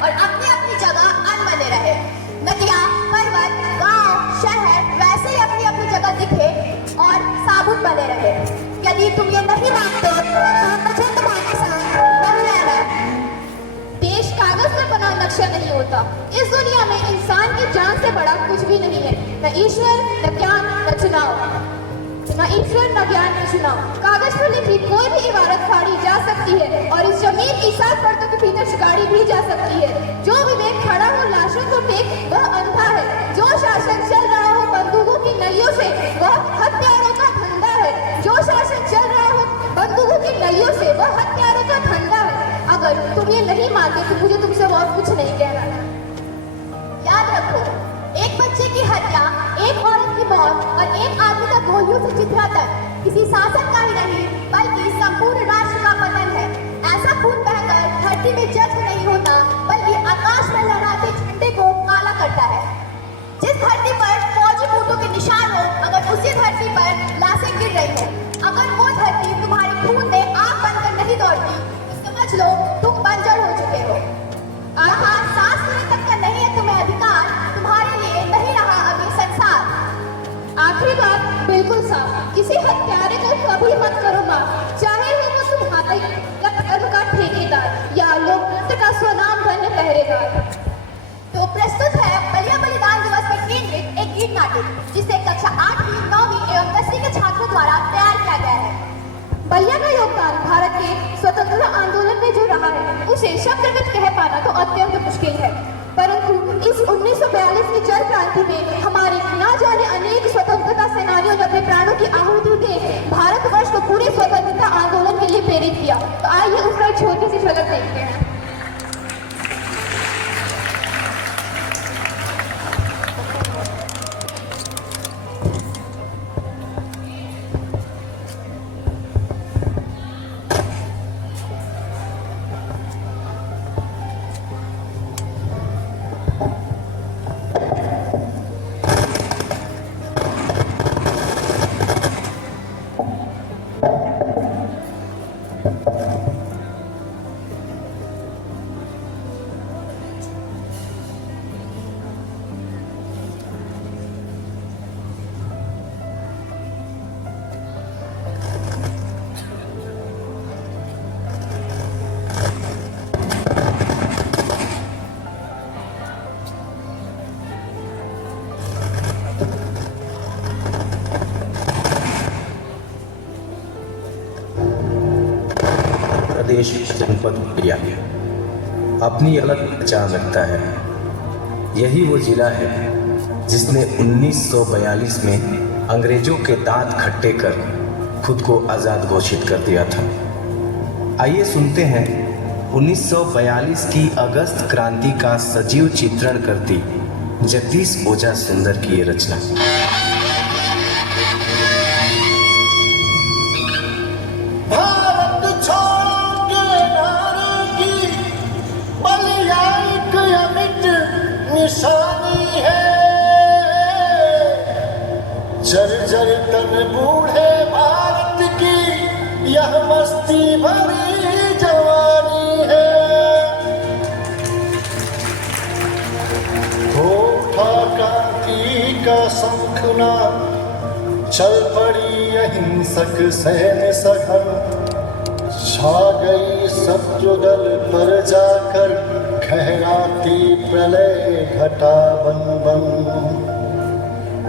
और अपनी अपनी जगह अनबने रहे। नदियाँ, पर्वत, गांव, शहर वैसे ही अपनी अपनी जगह दिखे और साबुत बने रहे। यदि तुम ये नहीं मानते तो मुझे तुम्हारे साथ रहना है। देश कागज में बना नक्शा नहीं होता। इस दुनिया में इंसान की जान से बड़ा कुछ भी नहीं है। न ईश्वर, न ज्ञान, न चुनाव। न ईश्वर, न ज्ञान, न चुनाव। कागज पर लिखी कोई भी इबारत फाड़ी जा सकती है और इस जमीन की 7 परतों के भीतर शिकारी भी जा सकती है। जो विवेक खड़ा हो लाशों को टेक वह अंधा है। जो शासन चल रहा हो बंदूकों की नलियों से वह हत्यारों का धंधा है। जो शासन चल रहा हो बंदूकों की नलियों से वह हत्यारों का धंधा है। अगर तुम ये नहीं मानते तो मुझे तुमसे और कुछ नहीं कहना। याद रखो, एक बच्चे की हत्या, एक औरत की मौत और एक आदमी का गोलियों से चिथड़ा तक किसी शासक का ही नहीं बल्कि संपूर्ण राष्ट्र का पतन है। ऐसा खून बहकर धरती में जज्ब नहीं होता बल्कि आकाश में लहराते झंडे को काला करता है। जिस धरती पर फौजी बूटों के निशान हो, अगर उसी धरती पर लाशें गिर रही हो, अगर वो धरती तुम्हारे खून में आग बनकर नहीं दौड़ती तो समझ लो तुम बंजर हो चुके हो। यहाँ सांस लेने तक का नहीं है तुम्हें अधिकार, तुम्हारे लिए नहीं रहा अभी संसार। आखिरी बात बिल्कुल साफ, किसी हत्यारे को कभी मत करो माफ, चाहे हो वो तुम्हारे कर्म का ठेकेदार या लोकतंत्र का स्वनाम धन्य पहरेदार। तो प्रस्तुत है बलिया बलिदान दिवस पर केंद्रित एक गीत नाटक, जिसे कक्षा 8वीं, 9वीं एवं 10वीं के छात्रों द्वारा तैयार किया गया है। बलिया का योगदान भारत के स्वतंत्रता आंदोलन में जो रहा है उसे शब्दगत कह पाना तो अत्यंत मुश्किल है, परंतु इस 1942 की जल क्रांति में हमारे ना जाने अनेक स्वतंत्रता सेनानियों ने अपने प्राणों की आहुति दे भारतवर्ष को पूरे स्वतंत्रता आंदोलन के लिए प्रेरित किया। तो आइए उसका एक छोटी सी झलक देखते हैं। प्रदेश जनपद बलिया अपनी अलग पहचान रखता है। यही वो जिला है जिसने 1942 में अंग्रेजों के दांत खट्टे कर खुद को आज़ाद घोषित कर दिया था। आइए सुनते हैं 1942 की अगस्त क्रांति का सजीव चित्रण करती जगदीश ओझा सुंदर की ये रचना। निशानी है जर्जर तन बूढ़े भारत की यह मस्ती भरी जवानी है। उठा क्रांति का शंखना, चल पड़ी अहिंसक सैन्य सघन, छा गई शत्रुदल पर जाकर खहराती प्रलय घटा बन बन।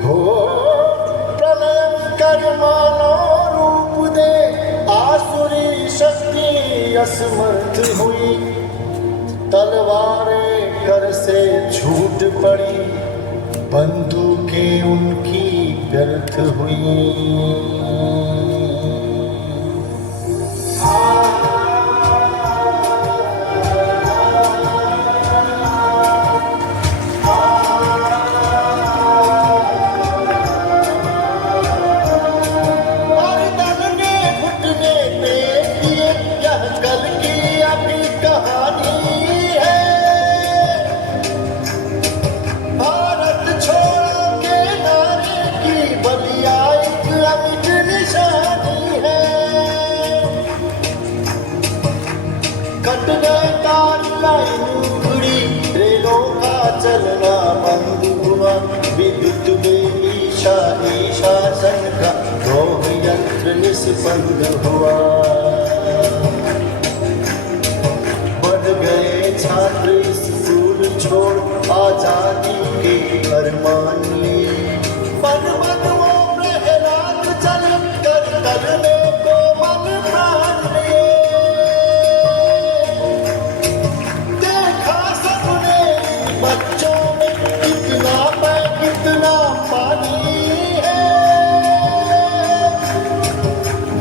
हो प्रलय कर मानो रूप दे, आसुरी शक्ति असमर्थ हुई, तलवारें कर से छूट पड़ी, बंदूकें उनकी व्यर्थ हुई। भारत छोड़ो के नारे की बलिया एक अमिट बंद हुआ। बढ़ गए छात्र स्कूल छोड़ आजादी के अरमान लिए। पर्वत वो प्रहलाद चल कर करने को मन प्राण लिए। देखा सबने बच्चों में कितना कितना पानी है।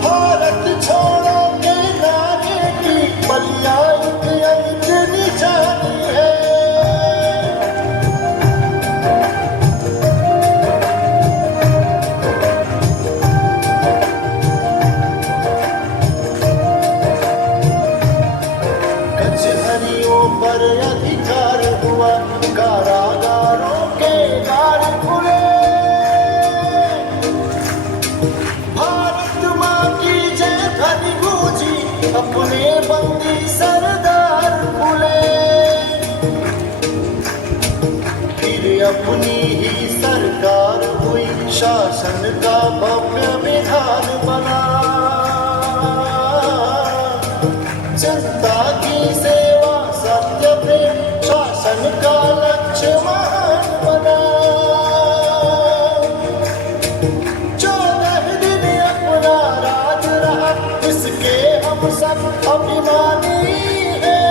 भारत छोड़ो के नारे की बलिया एक निशानी है। कचहरियों पर अधिकार हुआ, कारागारों के द्वार खुले। भारत माँ की जय ध्वनि गूंजी, अपने बंदी सरदार खुले। फिर अपनी ही सरकार हुई, शासन का भव्य विधान बना। जनता की सेवा सत्य प्रेम शासन का लक्ष्य महान बना। 14 दिन अपना राज रहा, इसके हम सब अभिमानी हैं।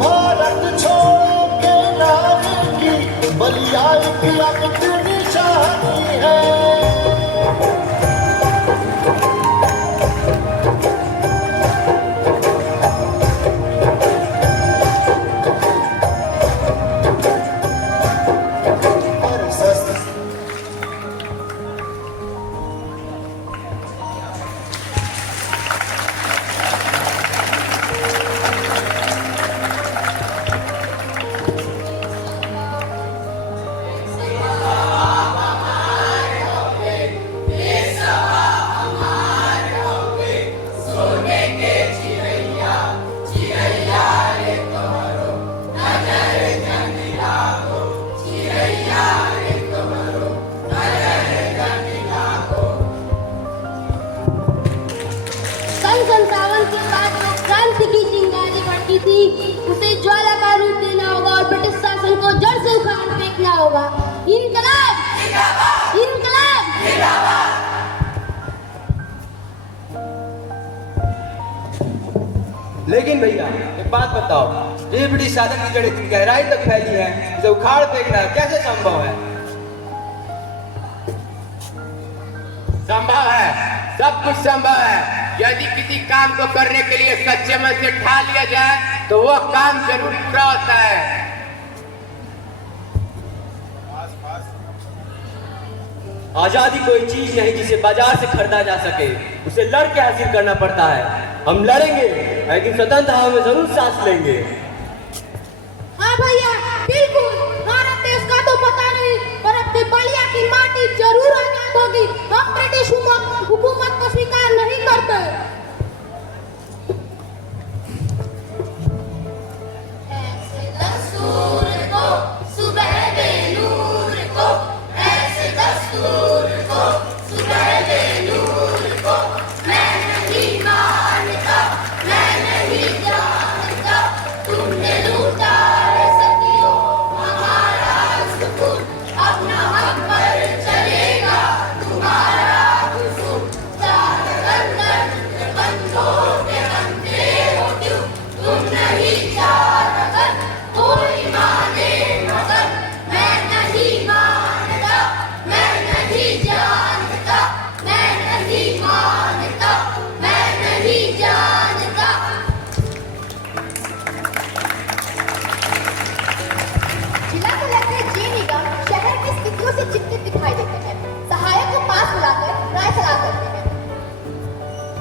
भारत छोड़ो के नारे की बलिया एक अमिट निशानी है। उसे ज्वाला का रूप देना होगा और ब्रिटिश शासन को जड़ से उखाड़ फेंकना होगा। इनकलाब इनकलाब। लेकिन भैया एक बात बताओ, ये ब्रिटिश शासन की जड़ इतनी गहराई तक फैली है, इसे उखाड़ फेंकना कैसे संभव है? संभव है, सब कुछ संभव है। यदि किसी काम को करने के लिए सच्चे मन से ठान लिया जाए तो वह काम जरूर पूरा होता है। आजादी कोई चीज नहीं जिसे बाजार से खरीदा जा सके, उसे लड़ के हासिल करना पड़ता है। हम लड़ेंगे, लेकिन स्वतंत्र हवा में जरूर सांस लेंगे। हाँ भैया बिल्कुल, भारत देश का तो पता नहीं, पर अपने बलिया की माटी जरूर आजाद होगी। हम ब्रिटिश हुकूमत को स्वीकार नहीं करते। ऐसे दस्तूर को सुबह दे नूर को, ऐसे दस्तूर को सुबह दे नूर को। मैं नहीं मानता, मैं नहीं जानता, तुमने लूटा है सदियों हमारा सुकून। अपना हक पर चलेगा तुम्हारा हुजूम। बंदों के बंदे हो क्यों, तुम नहीं चाहता कोई माने मगर। मैं नहीं मानता, मैं नहीं जानता, मैं नहीं मानता, मैं नहीं जानता। जिला कलेक्टर जे निगम शहर की स्थितियों से चिंतित दिखाई देते हैं। सहायक को पास बुलाकर राय सलाह करते हैं।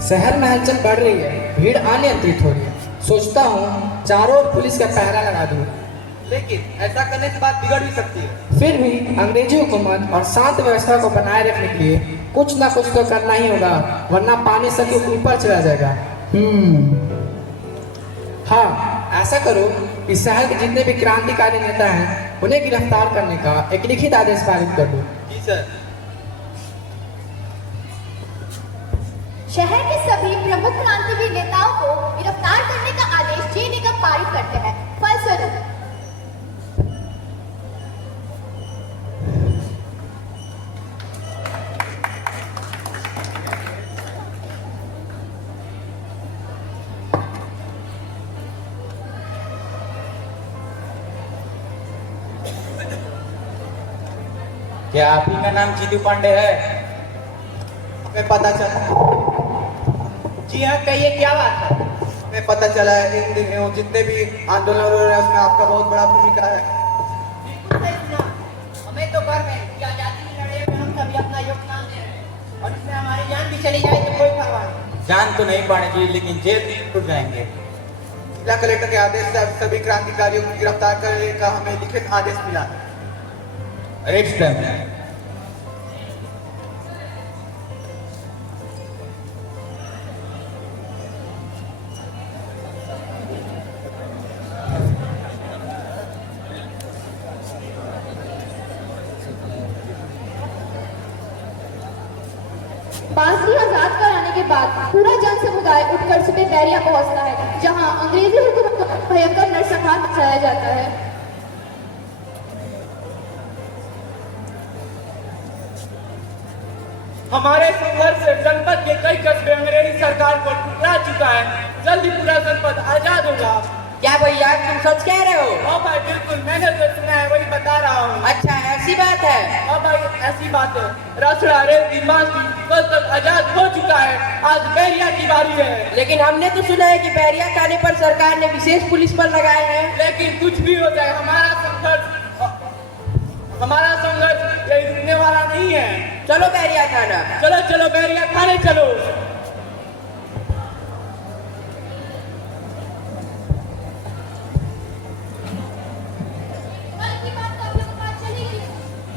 शहर में हलचल बढ़ रही है, भीड़ अनियंत्रित हो रही है। सोचता हूँ चारों ओर पुलिस का पहरा लगा दूं, लेकिन ऐसा करने से बात बिगड़ भी सकती है। फिर भी अंग्रेजी हुकूमत और शांत व्यवस्था को बनाए रखने के लिए कुछ ना कुछ तो करना ही होगा, वरना पानी सर के ऊपर चला जाएगा। हाँ, ऐसा करो कि शहर के जितने भी क्रांतिकारी नेता हैं उन्हें गिरफ्तार करने का एक लिखित आदेश पारित कर दो। जी सर। शहर के सभी प्रमुख क्रांतिवीर नेताओं को गिरफ्तार करने का आदेश जे निगम पारित करते हैं। फलस्वरूप क्या आप ही का नाम जीतू पांडे है? हमें पता चला। जी हाँ, कहिए क्या बात है? हमें पता चला है इन दिनों जितने भी आंदोलन हो रहे हैं उसमें आपका बहुत बड़ा भूमिका है। हमें तो गर्व है कि आजादी की लड़ाई में हम सभी अपना योगदान दे रहे हैं और इसमें हमारी जान भी चली जाए तो कोई परवाह नहीं। जान तो नहीं पाने जी, लेकिन जेल जरूर जाएंगे। जिला कलेक्टर के आदेश से सभी क्रांतिकारियों को गिरफ्तार करने का हमें लिखित आदेश मिला है। अरेस्ट है। बांसुरी आजाद कराने के बाद पूरा जन समुदाय उठकर सुबह बैरिया पहुंचता है, जहां अंग्रेजी हुकूमत को भयंकर नरसंहार मचाया जाता है। हमारे संघर्ष से जनपद के कई कस्बे अंग्रेजी सरकार को ठुकरा चुका है। जल्दी पूरा जनपद आजाद होगा। क्या भैया तुम सच कह रहे हो? हाँ भाई बिल्कुल, मैंने जो सुना है वही बता रहा हूँ। अच्छा ऐसी बात है? हाँ भाई ऐसी बात है। रसड़ा रेवती बांसुरी कल तक आजाद हो चुका है, आज बैरिया की बारी है। लेकिन हमने तो सुना है कि बैरिया थाने पर सरकार ने विशेष पुलिस बल लगाए हैं। लेकिन कुछ भी हो जाए हमारा संघर्ष यही रुकने वाला नहीं है। चलो बैरिया थाना। चलो चलो बैरिया थाने चलो। कल की बात तो अभी पता चली गई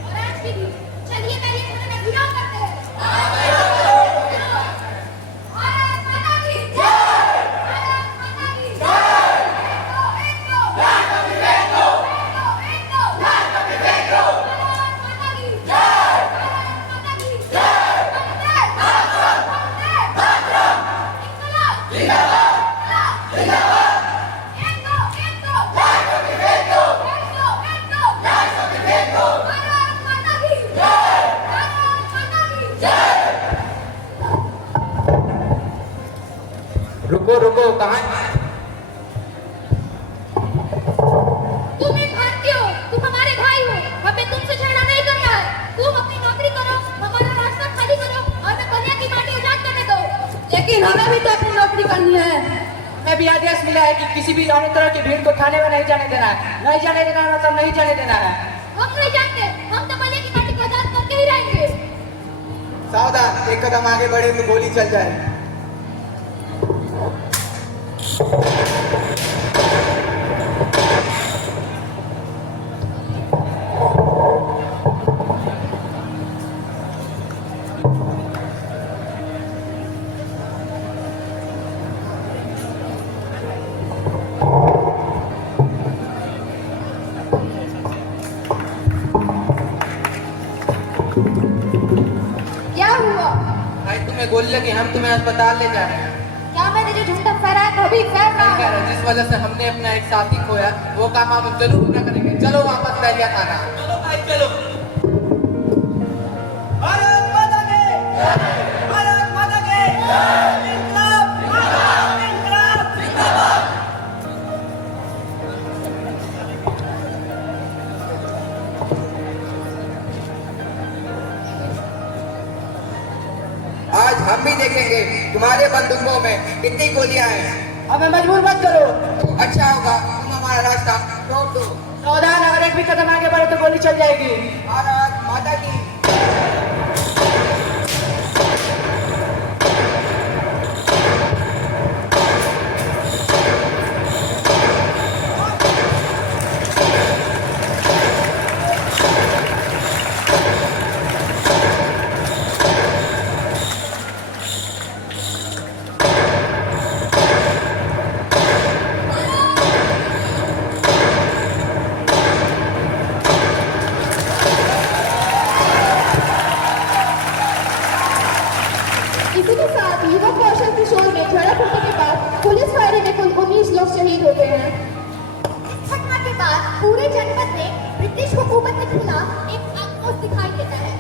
और आज की भी। चलिए बैरिया थाने में घिराव करते हैं। भारत माता की जय! भारत माता की जय! एक दो भारत माता की जय! भारत माता की जय! रुको रुको, कहाँ? तुम एक भारतीय हो, तुम हमारे भाई हो, हमें तुमसे झगड़ा नहीं करना है। तुम अपनी नौकरी करो, हमारा रास्ता खाली करो और हमें बलिया की माटी आजाद करने दो। लेकिन हमें भी तो अपनी नौकरी करनी है। हमें भी आदेश मिला है कि किसी भी अन्य तरह की भीड़ को थाने में नहीं जाने देना है। नहीं जाने देना है मतलब नहीं जाने देना है। हम नहीं जानते, हम तो बलिया की माटी को आजाद करके ही रहेंगे। सावधान, एक कदम आगे बढ़े तो गोली चल जाए। क्या हुआ? भाई तुम्हें गोली लगी, हम तुम्हें अस्पताल ले जा रहे हैं। क्या मैंने जो झंडा फहराया था अभी फहर रहा कह है? रहे जिस वजह से हमने अपना एक साथी खोया वो काम हम जरूर पूरा करेंगे। चलो वापस बैरिया थाना। चलो भाई चलो। भारत माता की भारत माता की इनकलाब इनकलाब जिंदाबाद। आज हम भी देखेंगे तुम्हारे बंदूकों में कितनी गोलियां हैं। हमें मजबूर मत करो। तो अच्छा होगा तुम हमारा रास्ता रोक दो। सावधान, अगर एक भी कदम आगे बढ़े तो गोली चल जाएगी। भारत माता की इसी के साथ युवा कौशल किशोर में झड़प होने के बाद पुलिस फायरिंग में कुल 19 लोग शहीद हो गए हैं। घटना के बाद पूरे जनपद में ब्रिटिश हुकूमत के खिलाफ एक आक्रोश दिखाई देता है।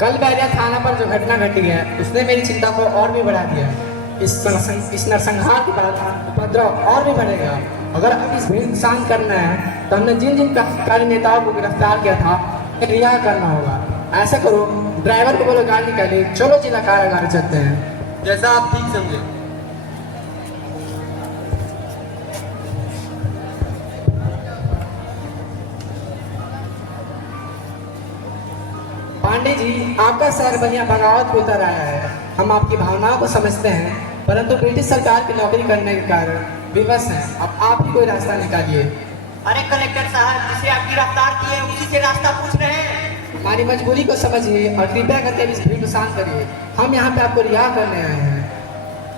कल बैरिया थाना पर जो घटना घटी है उसने मेरी चिंता को और भी बढ़ा दिया है। इस नरसंहार के बाद उपद्रव और भी बढ़ेगा। अगर अब इस भीड़ को शांत करना है तो हमने जिन जिन कार्य नेताओं को गिरफ्तार किया था उन्हें रिहा करना होगा। ऐसा करो, ड्राइवर को बोलो गाड़ी निकाले, चलो जिला कारागार चलते हैं। जैसा आप ठीक समझे। पांडे जी, आपका शहर बलिया बगावत को उतर आया है। हम आपकी भावनाओं को समझते हैं, परंतु ब्रिटिश सरकार की नौकरी करने के कारण विवश हैं। अब आप ही कोई रास्ता निकालिए। अरे कलेक्टर साहब, जिसे आप गिरफ्तार किए उसी से रास्ता पूछ रहे हैं। हमारी मजबूरी को समझिए और कृपया करके इस भीड़ को शांत करिए। हम यहाँ पे आपको रिहा करने आए हैं।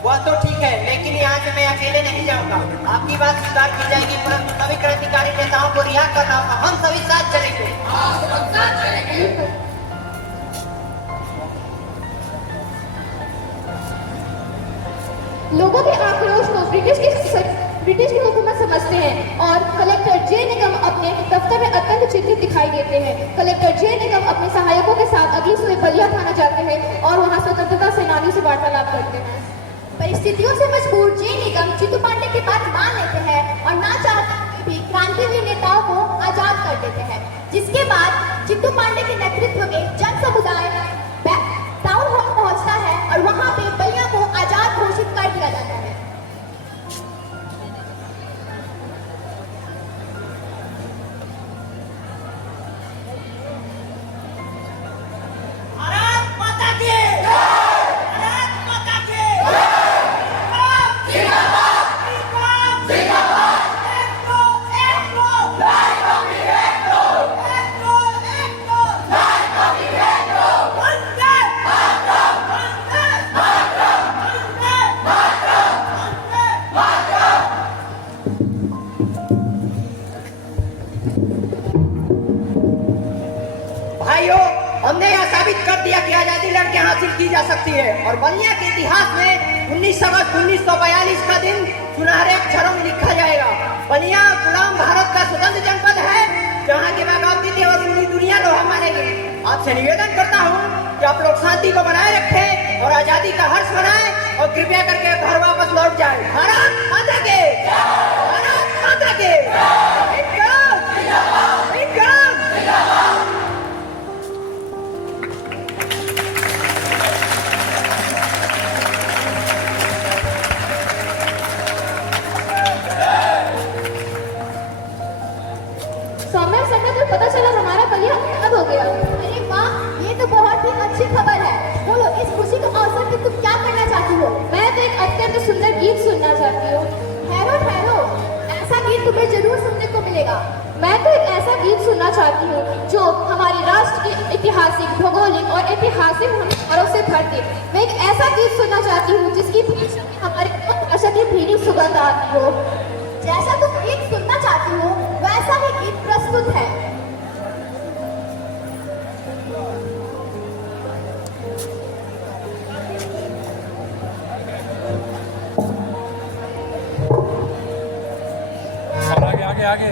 वह तो ठीक है, लेकिन यहाँ से मैं अकेले नहीं जाऊंगा। आपकी बात स्वीकार की जाएगी, परंतु सभी क्रांतिकारी नेताओं को रिहा करना होगा। हम सभी साथ चलेंगे। लोगों के आक्रोश को ब्रिटिश की हुकूमत समझते हैं और कलेक्टर जे निगम अपने दफ्तर में अत्यंत चिंतित दिखाई देते हैं। कलेक्टर जे निगम अपने सहायकों के साथ अगली सुबह बलिया थाना जाते हैं और वहां स्वतंत्रता सेनानियों से वार्तालाप करते हैं। परिस्थितियों से मजबूर जे निगम चित्तू पांडे की बात मान लेते हैं और ना चाहते भी क्रांतिवीर नेताओं को आजाद कर देते हैं। जिसके बाद चित्तू पांडे के नेतृत्व में जन समुदाय टाउन हॉल पहुंचता है और वहां पे बलिया को आजाद घोषित कर दिया जाता है। हमने यह साबित कर दिया कि आजादी लड़के हासिल की जा सकती है और बलिया के इतिहास में 19 अगस्त 1942 का दिन सुनहरे अक्षरों में लिखा जाएगा। बलिया गुलाम भारत का स्वतंत्र जनपद है जहाँ की बगावती थी और पूरी दुनिया लोहा मानेगी। आपसे निवेदन करता हूँ कि आप लोग शांति को बनाए रखें और आजादी का हर्ष मनाएं और कृपया करके घर वापस लौट जाए। भारत माता के, भारत माता के। पता चला हमारा बलिया अब हो गया। अरे वाह, ये तो बहुत ही अच्छी खबर है। बोलो, इस खुशी के अवसर पे तुम क्या करना चाहती हो? मैं तो एक अत्यंत सुंदर गीत सुनना चाहती हूँ। ठहरो ठहरो, ऐसा गीत तुम्हें जरूर सुनने को मिलेगा। मैं तो एक ऐसा गीत सुनना चाहती हूँ जो हमारे राष्ट्र के ऐतिहासिक, भौगोलिक और ऐतिहासिक हमारों से भर दे। मैं एक ऐसा गीत सुनना चाहती हूँ जिसकी हमारे भाषा की भीड़ी सुगंध आती हो। जैसा तुम गीत सुनना चाहती हो वैसा ही गीत प्रस्तुत है। आगे आगे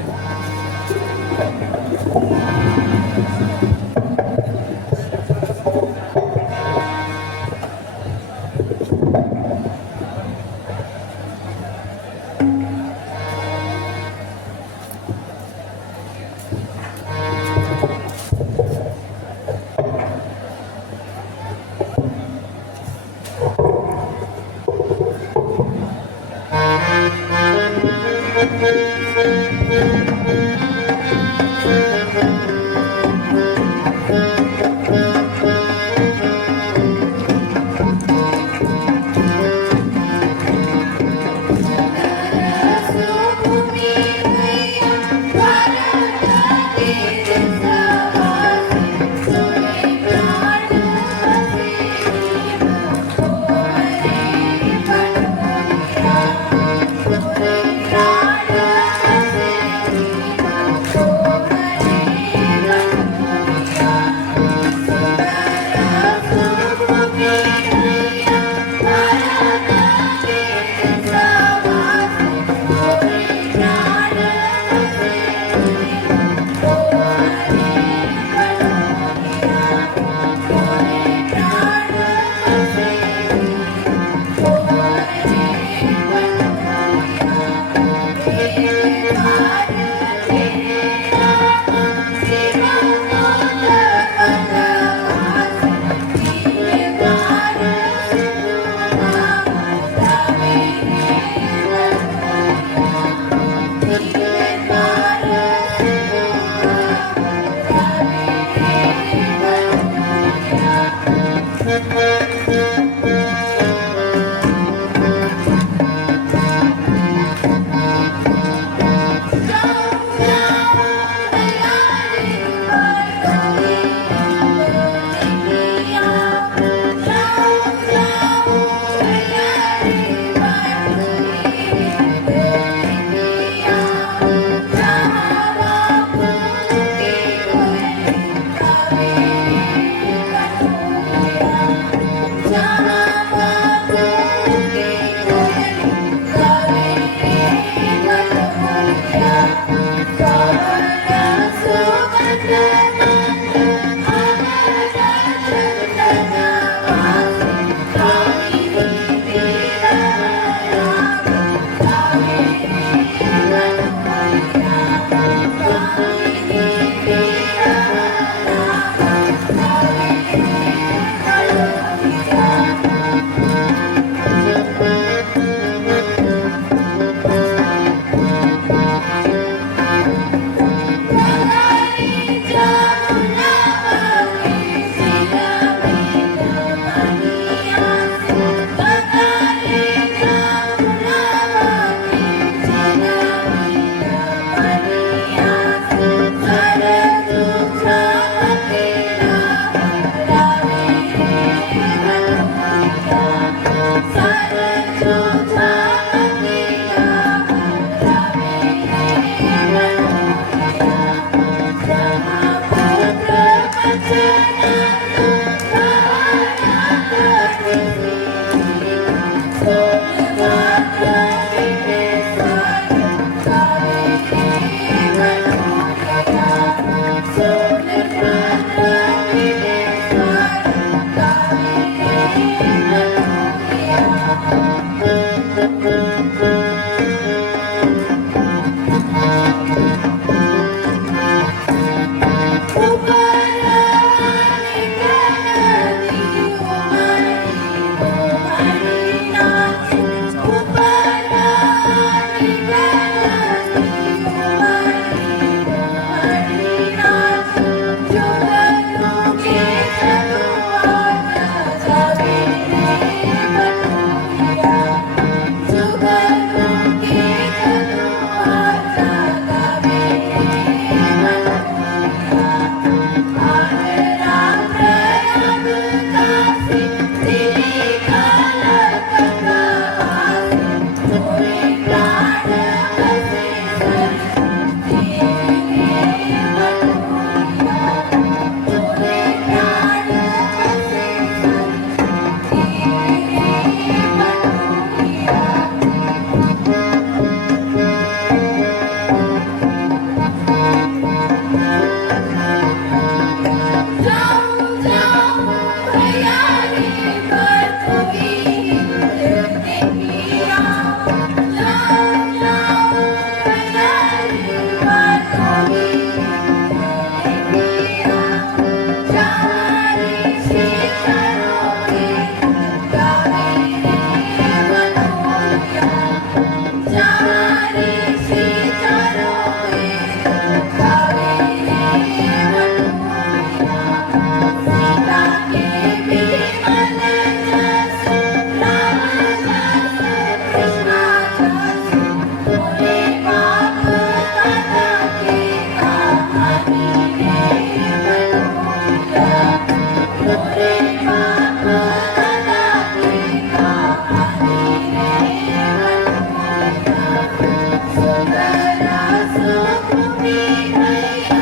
Thank you.